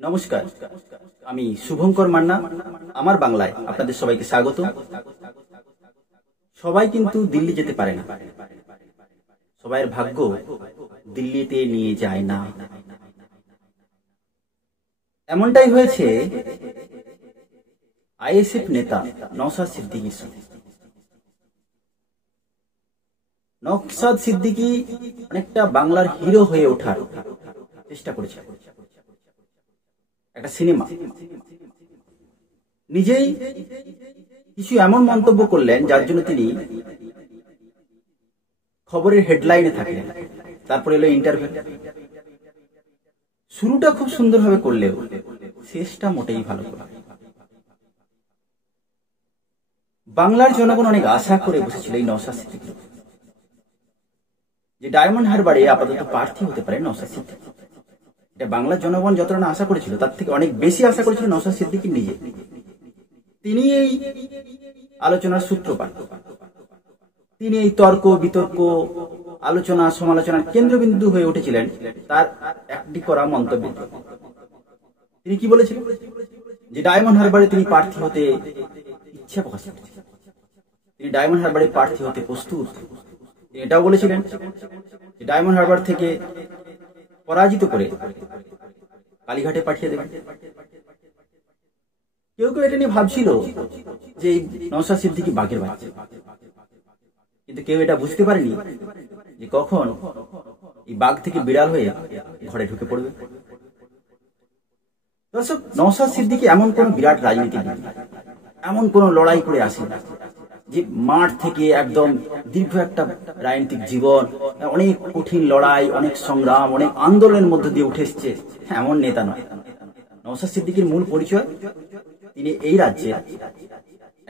নমস্কার, আমি শুভঙ্কর মান্না। আমার বাংলায় আপনাদের সবাইকে স্বাগত। সবাই কিন্তু দিল্লি যেতে পারে না, সবাইয়ের ভাগ্য দিল্লিতে নিয়ে যায় না। এমনটাই হয়েছে আইএসএফ নেতা নওশাদ সিদ্দিকীর সাথে। নওশাদ সিদ্দিকী অনেকটা বাংলার হিরো হয়ে ওঠার চেষ্টা করেছে। একটা সিনেমা নিজেই কিছু এমন মন্তব্য করলেন যার জন্য তিনি খবরের হেডলাইনে থাকলেন। তারপরে এলো ইন্টারভিউ। শুরুটা খুব সুন্দরভাবে করলেও শেষটা মোটেই ভালো করে। বাংলার জনগণ অনেক আশা করে বসেছিল এই নওশাদ সিদ্দিকী যে ডায়মন্ড হারবারে আপাতত প্রার্থী হতে পারে নওশাদ সিদ্দিকী। এটা বাংলার জনগণ যতটা না আশা করেছিল তার থেকে অনেক বেশি আশা করেছিল নওশাদ সিদ্দিকী নিজে। তিনি এই আলোচনার সূত্রপাত, তিনি এই তর্ক বিতর্ক আলোচনা সমালোচনার কেন্দ্রবিন্দু হয়ে উঠেছিলেন তার একটি করা মন্তব্য। তিনি কি বলেছিলেন যে ডায়মন্ড হারবারে তিনি প্রার্থী হতে ইচ্ছা প্রকাশ করেছেন, তিনি ডায়মন্ড হারবারে প্রার্থী হতে প্রস্তুত। তিনি এটাও বলেছিলেন যে ডায়মন্ড হারবার থেকে পরাজিত করে কালীঘাটে পাঠিয়ে দেবেন। কেউ কেউ এটা নিয়ে ভাবছিল যে নওশাদ সিদ্দিকী বাঘের বাচ্চা, কিন্তু কেউ এটা বুঝতে পারেনি যে কখন এই বাঘ থেকে বিড়াল হয়ে ঘরে ঢুকে পড়বে। দর্শক, নওশাদ সিদ্দিকী এমন কোন বিরাট রাজনীতিবিদ, এমন কোন লড়াই করে আসেন যে মাঠ থেকে একদম দীর্ঘ একটা রাজনৈতিক জীবন, অনেক কঠিন লড়াই, অনেক সংগ্রাম, অনেক আন্দোলনের মধ্যে দিয়ে উঠে এসছে, এমন নেতা নয়। নওশাদ সিদ্দিকীর মূল পরিচয়, তিনি এই রাজ্যে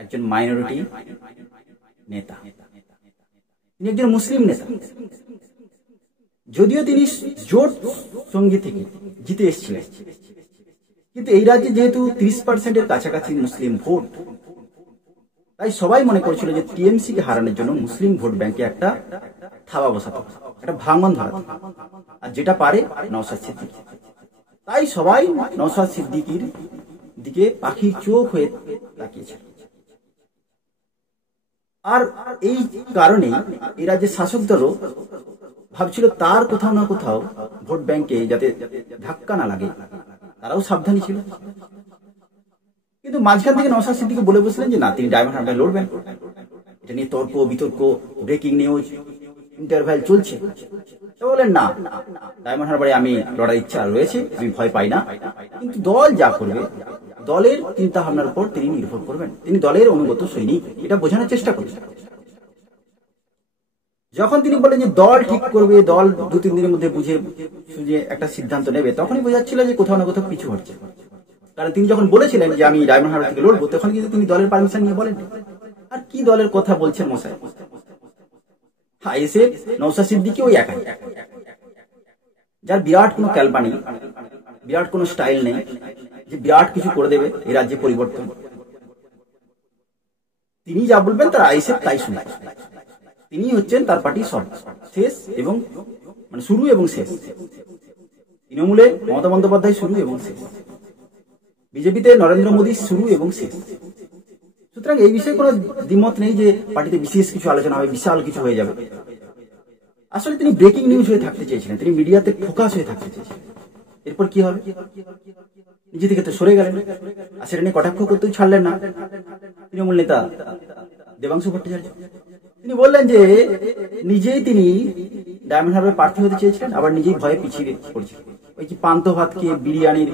একজন মাইনরিটি নেতা, তিনি একজন মুসলিম নেতা। যদিও তিনি জোট সঙ্গী থেকে জিতে এসেছিলেন, কিন্তু এই রাজ্যে যেহেতু 30% কাছাকাছি মুসলিম ভোট, তাই সবাই মনে করছিল যে টিএমসি কে হারানোর জন্য মুসলিম ভোট ব্যাংকে একটা থাবা বসাতে, একটা ভাঙন ধরাতে, আর যেটা পারে নওশাদ সিদ্দিকী। তাই সবাই নওশাদ সিদ্দিকীর দিকে পাখির চোখ হয়ে তাকিয়েছে। আর এই কারণে এই রাজ্যের শাসক দলও ভাবছিল তার কোথাও না কোথাও ভোট ব্যাংকে যাতে ধাক্কা না লাগে, তারাও সাবধানী ছিল। কিন্তু মাঝখান থেকে নওশাদ সিদ্দিকী বলে বসলেন যে না, তিনি ডায়মন্ড হারবারে লড়বেন। এটা নিয়ে তর্ক বিতর্ক, ব্রেকিং নিউজ, ইন্টারভিউ চলছে। বলেন না, ডায়মন্ড হারবারে আমি লড়ার ইচ্ছা রয়েছে, আমি ভয় পাই না, কিন্তু দল যা করবে দলের চিন্তা ভাবনার উপর তিনি নির্ভর করবেন, তিনি দলের অনুগত সৈনিক, এটা বোঝানোর চেষ্টা করছেন। যখন তিনি বলেন যে দল ঠিক করবে, দল 2-3 দিনের মধ্যে বুঝে সুঝে একটা সিদ্ধান্ত নেবে, তখনই বোঝাচ্ছিল যে কোথাও না কোথাও পিছু হচ্ছে। কারণ তিনি যখন বলেছিলেন যে আমি ডায়মন্ড হারবার থেকে লড়বো, তখন কিন্তু তিনি দলের পারমিশন নিয়ে বলেন। আর কি দলের কথা বলছেন মশাই, আইএসএফ নওশাদ সিদ্দিকী ওই একাই, যার বিরাট কোনো ক্যালপা নেই, বিরাট কোনো স্টাইল নেই যে বিরাট কিছু করে দেবে এই রাজ্যে পরিবর্তন। তিনি যা বলবেন তার আইএসএফ তাই শুনে, তিনি হচ্ছেন তার পার্টি সব শেষ এবং মানে শুরু এবং শেষ। তৃণমূলে মমতা বন্দ্যোপাধ্যায় শুরু এবং শেষ, বিজেপিতে নরেন্দ্র মোদী শুরু এবং শেষ। সুতরাং এই বিষয়ে কোনো দ্বিমত নেই যে পার্টিতে বিশেষ কিছু আলোচনা হবে, বিশাল কিছু হয়ে যাবে। আসলে তিনি ব্রেকিং নিউজ হয়ে থাকতে চেয়েছিলেন, তিনি মিডিয়াতে ফোকাস হয়ে থাকতে চেয়েছিলেন। এরপর কি হবে, নিজে থেকে তো সরে গেলেন, আর সেটা নিয়ে কটাক্ষ করতেও ছাড়লেন না তৃণমূল নেতা দেবাংশু ভট্টাচার্য। তিনি বললেন যে নিজেই তিনি ডায়মন্ড হারবারে প্রার্থী হতে চেয়েছিলেন, আবার নিজেই ভয়ে পিছিয়ে পড়েছিলেন। ওই কি পান্তা ভাত খেয়ে বিরিয়ানির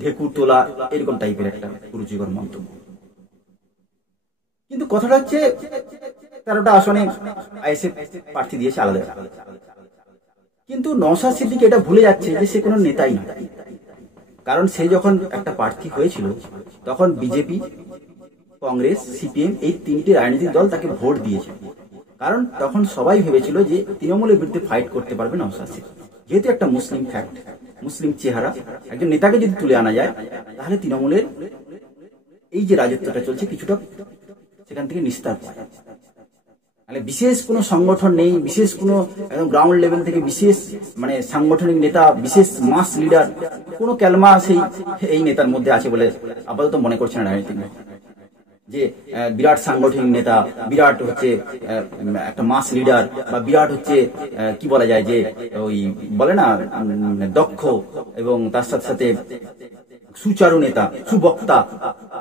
ঢেকুর তোলা, এরকম টাইপের একটা রুচিকর মন্তব্য। কিন্তু কথাটা হচ্ছে 13টা আসনে আইএসএফ প্রার্থী দিয়েছে আলাদা। কিন্তু নওশাদ সিদ্দিকী এটা ভুলে যাচ্ছে যে সে কোনো নেতাই না। কারণ সে যখন একটা প্রার্থী হয়েছিল তখন বিজেপি, কংগ্রেস, সিপিএম এই 3টি রাজনৈতিক দল তাকে ভোট দিয়েছে। কারণ তখন সবাই ভেবেছিল যে তৃণমূলের বিরুদ্ধে ফাইট করতে পারবে নওশাদ সিদ্দিকী, যেহেতু একটা মুসলিম ফ্যাক্ট, মুসলিম চেহারা, একজন নেতাকে যদি তুলে আনা যায় তাহলে তৃণমূলের এই যে রাজত্বটা চলছে কিছুটা সেখান থেকে নিস্তার পায়। মানে বিশেষ কোনো সংগঠন নেই, বিশেষ কোনো একদম গ্রাউন্ড লেভেল থেকে বিশেষ মানে সাংগঠনিক নেতা, বিশেষ মাস লিডার, কোনো ক্যালমা এই নেতার মধ্যে আছে বলে আপাতত মনে করছে না রাজনীতি, যে বিরাট সাংগঠনিক নেতা, বিরাট হচ্ছে একটা মাস লিডার, বা বিরাট হচ্ছে কি বলা যায় যে ওই বলে না দক্ষ এবং তার সাথে সাথে সুচারু নেতা, সুবক্তা,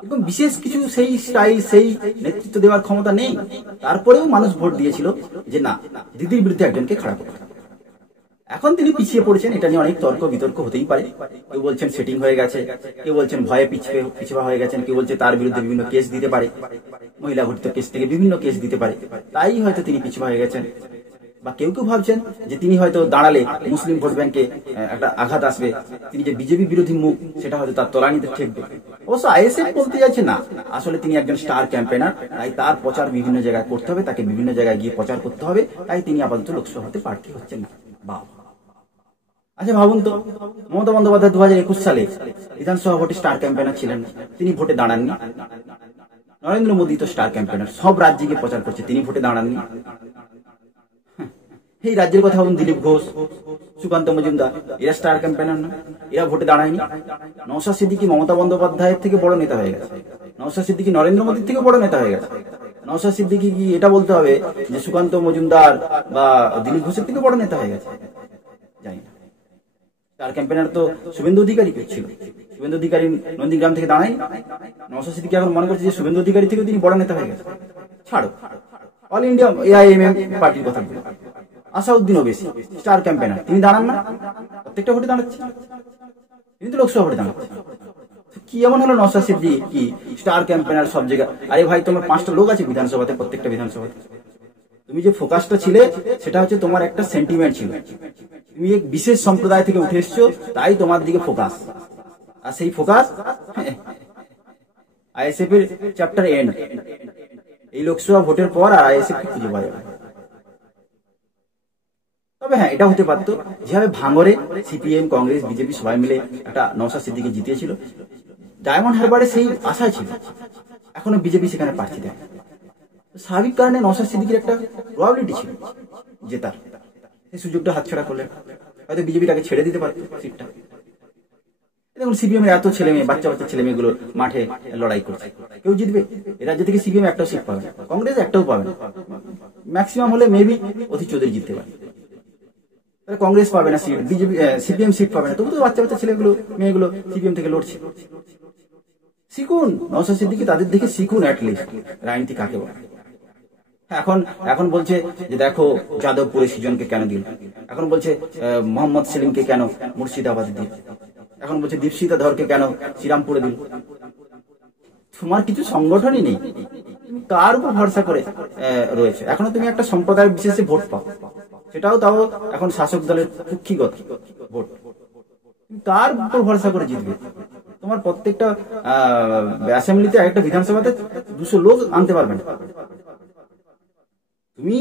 এরকম বিশেষ কিছু সেই স্টাইল, সেই নেতৃত্ব দেওয়ার ক্ষমতা নেই। তারপরেও মানুষ ভোট দিয়েছিল যে না, দিদির বিরুদ্ধে একজনকে খারাপ করে। এখন তিনি পিছিয়ে পড়েছেন, এটা নিয়ে অনেক তর্ক বিতর্ক হতেই পারে। কেউ বলছেন সেটিং হয়ে গেছে, কেউ বলছেন ভয়ে পিছিয়ে হয়ে গেছেন, কেউ বলছে তার বিরুদ্ধে বিভিন্ন কেস দিতে পারে, মহিলা ঘটিত কেস থেকে বিভিন্ন কেস দিতে পারে, তাই হয়তো তিনি পিছিয়ে হয়ে গেছেন। বা কেউ কেউ ভাবছেন যে তিনি হয়তো দাঁড়ালে মুসলিম ভোট ব্যাংকে একটা আঘাত আসবে, তিনি যে বিজেপি বিরোধী মুখ সেটা হয়তো তার তলানিতে ঠেকবে। অবশ্য আইএসএফ বলতে যাচ্ছে না, আসলে তিনি একজন স্টার ক্যাম্পেনার, তাই তার প্রচার বিভিন্ন জায়গায় করতে হবে, তাকে বিভিন্ন জায়গায় গিয়ে প্রচার করতে হবে, তাই তিনি আপাতত লোকসভাতে প্রার্থী হচ্ছেন না। আচ্ছা ভাবুন তো, মমতা বন্দ্যোপাধ্যায় 2021 সালে বিধানসভা ভোটে স্টার ক্যাম্পেনার ছিলেন, তিনি ভোটে দাঁড়াননি। নরেন্দ্র মোদী তো স্টার ক্যাম্পেনার, সব রাজ্যে গিয়ে প্রচার করছে, তিনি ভোটে দাঁড়াননি। এই রাজ্যের কথা বলুন, দিলীপ ঘোষ, সুকান্ত মজুমদার, এরা স্টার ক্যাম্পেনার না, এরা ভোটে দাঁড়ায়নি। নওশাদ সিদ্দিকী মমতা বন্দ্যোপাধ্যায়ের থেকে বড় নেতা হয়ে গেছে, নওশাদ সিদ্দিকী নরেন্দ্র মোদীর থেকে বড় নেতা হয়ে গেছে। নওশাদ সিদ্দিকী কি এটা বলতে হবে যে সুকান্ত মজুমদার বা দিলীপ ঘোষের থেকে বড় নেতা হয়ে গেছে? জানি না। স্টার ক্যাম্পেনার তো শুভেন্দু অধিকারী ছিল, শুভেন্দু অধিকারী নন্দীগ্রাম থেকে দাঁড়ায়নি। নওশাদ সিদ্দিকী এখন মনে করছে যে শুভেন্দু অধিকারী থেকে তিনি বড় নেতা হয়ে গেছে। ছাড়ো, অল ইন্ডিয়া এআইএমএম পার্টির কথা বলি, আসাউদ্দিন ওবেসি স্টার ক্যাম্পেনার, তিনি দাঁড়ান না? প্রত্যেকটা ভোটে দাঁড়াচ্ছে, তিনি তো লোকসভা ভোটে দাঁড়াচ্ছে। কি এমন হলো নওশাদ সিদ্দিকী কি স্টার ক্যাম্পেনার সব জায়গায়? আরে ভাই, তোমার 5টা লোক আছে বিধানসভাতে, প্রত্যেকটা বিধানসভাতে। তুমি যে ফোকাসটা ছিলে সেটা হচ্ছে তোমার একটা সেন্টিমেন্ট ছিল, তুমি এক বিশেষ সম্প্রদায় থেকে উঠে এসছো, তাই তোমার দিকে ফোকাস। আর সেই ফোকাস আইএসএফ এর চ্যাপ্টার এন্ড, এই লোকসভা ভোটের পর আর আইএসএফ খুঁজে পাওয়া যাবে। তবে হ্যাঁ, এটা হতে পারতো যেভাবে ভাঙরে সিপিএম, কংগ্রেস, বিজেপি সবাই মিলে একটা নওশাদ সিদ্দিকী জিতিয়েছিল, ডায়মন্ড হারবারে সেই আশা ছিল, এখনো বিজেপি সেখানে প্রার্থী দেয়। স্বাভাবিক কারণে নওশাদ সিদ্দিকীর একটা প্রবাবিলিটি ছিল জেতার, সেই সুযোগটা হাতছাড়া করলেন। হয়তো বিজেপি তাকে ছেড়ে দিতে পারত সিটটা। দেখুন, সিপিএম এর এত ছেলে মেয়ে, বাচ্চা বাচ্চা ছেলে মেয়েগুলো মাঠে লড়াই করছে, কেউ জিতবে? এ রাজ্য থেকে সিপিএম একটাও সিট পাবে না, কংগ্রেস একটাও পাবে না, ম্যাক্সিমাম হলে মেবি অধীর চৌধুরী জিততে পারে। কংগ্রেস পাবে না সিট, বিজেপি সিপিএম সিট পাবে না, তবু তো বাচ্চা বাচ্চা ছেলেগুলো মেয়েগুলো সিপিএম থেকে লড়ছে। শিখুন নওশাদ সিদ্দিকী, তাদের দেখে শিখুন অ্যাটলিস্ট রাজনীতি কাকে বলে। এখন বলছে যে দেখো যাদবপুরে সৃজনকে কেন দিল, এখন বলছে মোহাম্মদ সেলিমকে কেন মুর্শিদাবাদে দিল, এখন বলছে দীপশিতা ধরকে কেন শ্রীরামপুরে দিল। তোমার কিছু সংগঠনই নেই, তুমি কার উপর ভরসা করে রয়েছে? এখনো তুমি একটা সম্প্রদায় বিশেষে ভোট পাও, সেটাও তাও এখন শাসক দলের কুক্ষিগত ভোট। কার উপর ভরসা করে জিতবে? তোমার প্রত্যেকটা অ্যাসেম্বলিতে, একটা বিধানসভাতে 200 লোক আনতে পারবে না। তুমি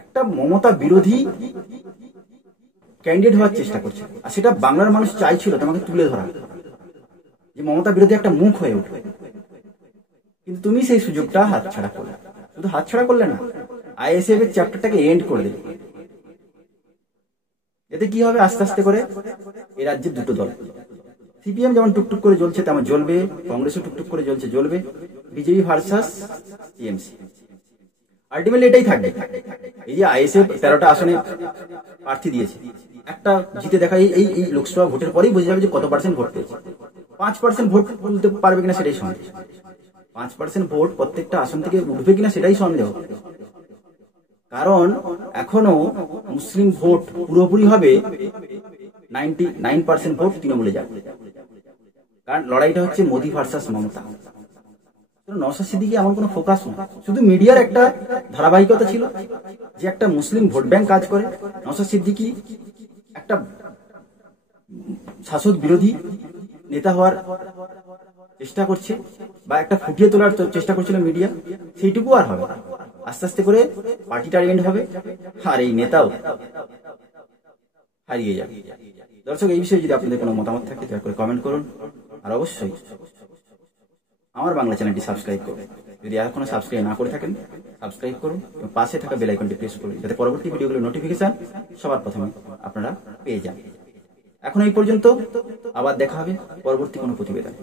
একটা মমতা বিরোধী ক্যান্ডিডেট হওয়ার চেষ্টা করছো, আর সেটা বাংলার মানুষ চাইছিল তোমাকে তুলে ধরা, যে মমতা বিরোধী একটা মুখ হয়ে উঠবে। কিন্তু তুমি সেই সুযোগটা হাতছাড়া করলে। শুধু হাতছাড়া করলে না, আইএসএফ এর চ্যাপ্টারটাকে এন্ড করলে। এতে কি হবে? আস্তে আস্তে করে এই রাজ্যের দুটো দল, সিপিএম যেমন টুকটুক করে জ্বলছে তেমন জ্বলবে, কংগ্রেসও টুকটুক করে জ্বলবে, বিজেপি ভার্সাস টিএমসি। আলটিমেটলি এটাই থাকবে। এই যে আইএসএফ 13টা আসনে প্রার্থী দিয়েছে, একটা জিতে দেখা এই লোকসভা ভোটের পরেই বোঝা যাবে যে কত পার্সেন্ট ভোট পেয়েছে। 5% ভোট তুলতে পারবে কিনা সেটাই সন্দেহ, 5% ভোট প্রত্যেকটা আসন থেকে উঠবে কিনা সেটাই সন্দেহ। কারণ এখনো মুসলিম ভোট পুরোপুরি হবে 99% ভোট তৃণমূলে যাবে। কারণ লড়াইটা হচ্ছে মোদি ভার্সাস মমতা। নওশাদ সিদ্দিকী এমন কোনো ফোকাস না, শুধু মিডিয়ার একটা ধারাবাহিকতা ছিল যে একটা মুসলিম ভোট ব্যাংক কাজ করে। নওশাদ সিদ্দিকী একটা শাসক বিরোধী নেতা হওয়ার চেষ্টা করছে, বা একটা ফুটিয়ে তোলার চেষ্টা করছিল মিডিয়া, সেইটুকু আর হবে। আস্তে আস্তে করে পার্টিটার এন্ড হবে, আর এই নেতাও হারিয়ে যাবে। দর্শক, এই বিষয়ে যদি আপনাদের কোনো মতামত থাকে দয়া করে কমেন্ট করুন, আর অবশ্যই আমার বাংলা চ্যানেলটি সাবস্ক্রাইব করুন। যদি এখনো সাবস্ক্রাইব না করে থাকেন সাবস্ক্রাইব করুন এবং পাশে থাকা বেল আইকনটি প্রেস করুন, যাতে পরবর্তী ভিডিওগুলোর নোটিফিকেশন সবার প্রথমে আপনারা পেয়ে যান। এখন এই পর্যন্ত, আবার দেখা হবে পরবর্তী কোনো প্রতিবেদন।